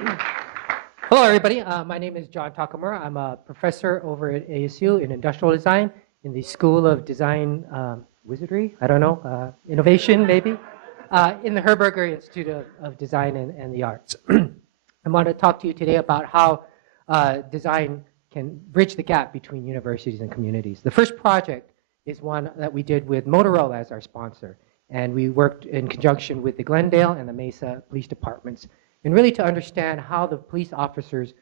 Hello, everybody. My name is John Takamura. I'm a professor over at ASU in industrial design in the School of Design Wizardry, I don't know, innovation maybe, in the Herberger Institute of Design and the Arts. I want to talk to you today about how design can bridge the gap between universities and communities. The first project is one that we did with Motorola as our sponsor, and we worked in conjunction with the Glendale and the Mesa police departments, and really to understand how the police officers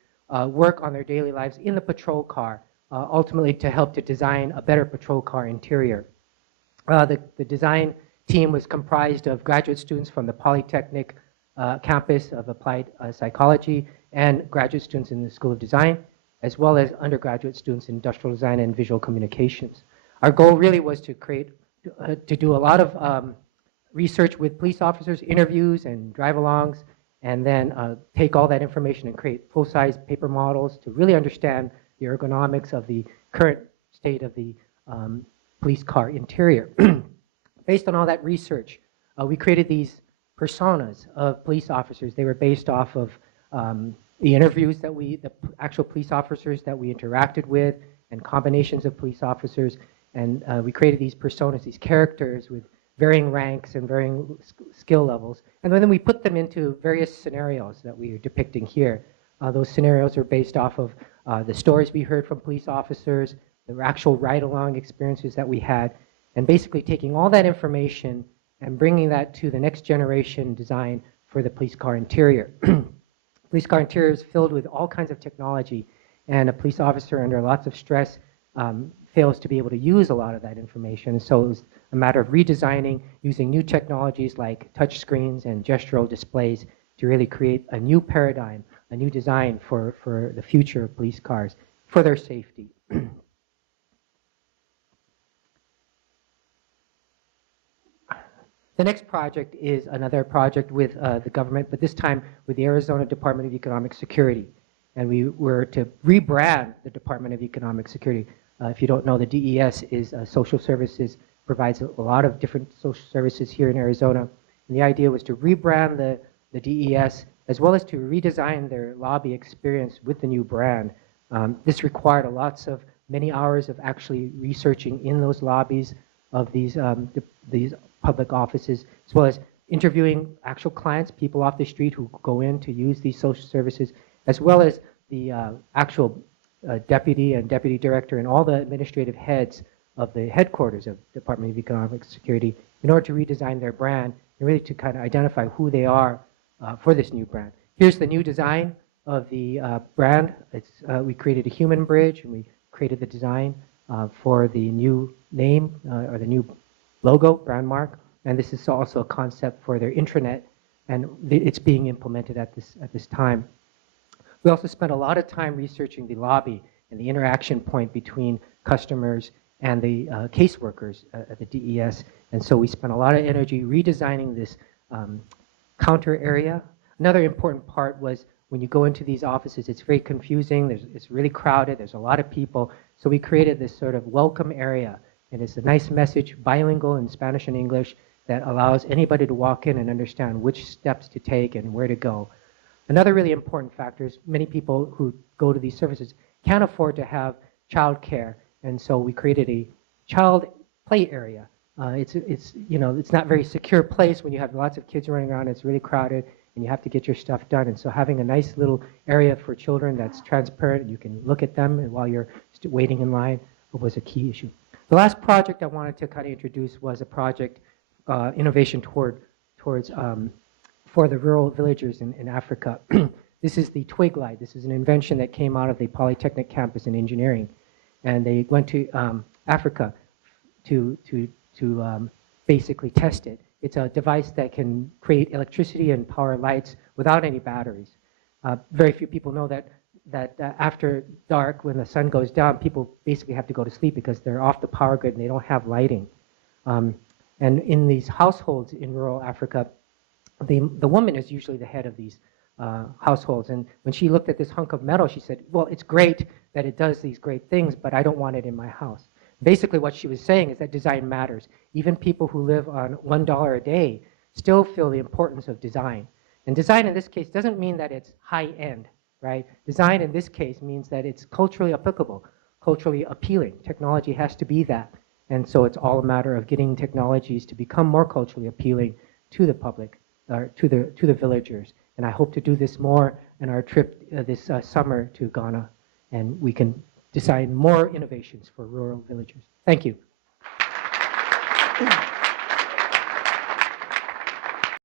work on their daily lives in the patrol car, ultimately to help to design a better patrol car interior. The design team was comprised of graduate students from the Polytechnic campus of applied psychology and graduate students in the School of Design, as well as undergraduate students in industrial design and visual communications. Our goal really was to do a lot of research with police officers, interviews and drive-alongs, and then take all that information and create full-size paper models to really understand the ergonomics of the current state of the police car interior. Based on all that research, we created these personas of police officers. They were based off of the interviews that the actual police officers that we interacted with, and combinations of police officers, and we created these personas, these characters with varying ranks and varying skill levels. And then we put them into various scenarios that we are depicting here. Those scenarios are based off of the stories we heard from police officers, the actual ride-along experiences that we had, and basically taking all that information and bringing that to the next generation design for the police car interior. Police car interior is filled with all kinds of technology, and a police officer under lots of stress fails to be able to use a lot of that information. So it was a matter of redesigning, using new technologies like touch screens and gestural displays to really create a new paradigm, a new design for the future of police cars, for their safety. The next project is another project with the government, but this time with the Arizona Department of Economic Security. And we were to rebrand the Department of Economic Security. If you don't know, the DES is social services, provides a lot of different social services here in Arizona. And the idea was to rebrand the DES as well as to redesign their lobby experience with the new brand. This required many hours of actually researching in those lobbies of these public offices, as well as interviewing actual clients, people off the street who go in to use these social services, as well as the actual deputy and deputy director and all the administrative heads of the headquarters of the Department of Economic Security in order to redesign their brand and really to kind of identify who they are for this new brand. Here's the new design of the brand. We created a human bridge, and we created the design for the new name or the new logo, brand mark, and this is also a concept for their intranet, and it's being implemented at this time. We also spent a lot of time researching the lobby and the interaction point between customers and the caseworkers at the DES, and so we spent a lot of energy redesigning this counter area. Another important part was when you go into these offices, it's very confusing, it's really crowded, there's a lot of people, so we created this sort of welcome area, and it's a nice message, bilingual in Spanish and English, that allows anybody to walk in and understand which steps to take and where to go. Another really important factor is many people who go to these services can't afford to have child care, and so we created a child play area. It's not a very secure place when you have lots of kids running around. It's really crowded, and you have to get your stuff done. And so having a nice little area for children that's transparent, and you can look at them while you're waiting in line, was a key issue. The last project I wanted to kind of introduce was a project, innovation towards for the rural villagers in Africa. This is the Twig Light. This is an invention that came out of the Polytechnic campus in engineering. And they went to Africa to basically test it. It's a device that can create electricity and power lights without any batteries. Very few people know that after dark, when the sun goes down, people basically have to go to sleep because they're off the power grid and they don't have lighting. And in these households in rural Africa, the woman is usually the head of these households. And when she looked at this hunk of metal, she said, well, it's great that it does these great things, but I don't want it in my house. Basically what she was saying is that design matters. Even people who live on $1 a day still feel the importance of design. And design in this case doesn't mean that it's high-end, right? Design in this case means that it's culturally applicable, culturally appealing. Technology has to be that. And so it's all a matter of getting technologies to become more culturally appealing to the public, or to the villagers. And I hope to do this more in our trip this summer to Ghana, and we can design more innovations for rural villagers. Thank you.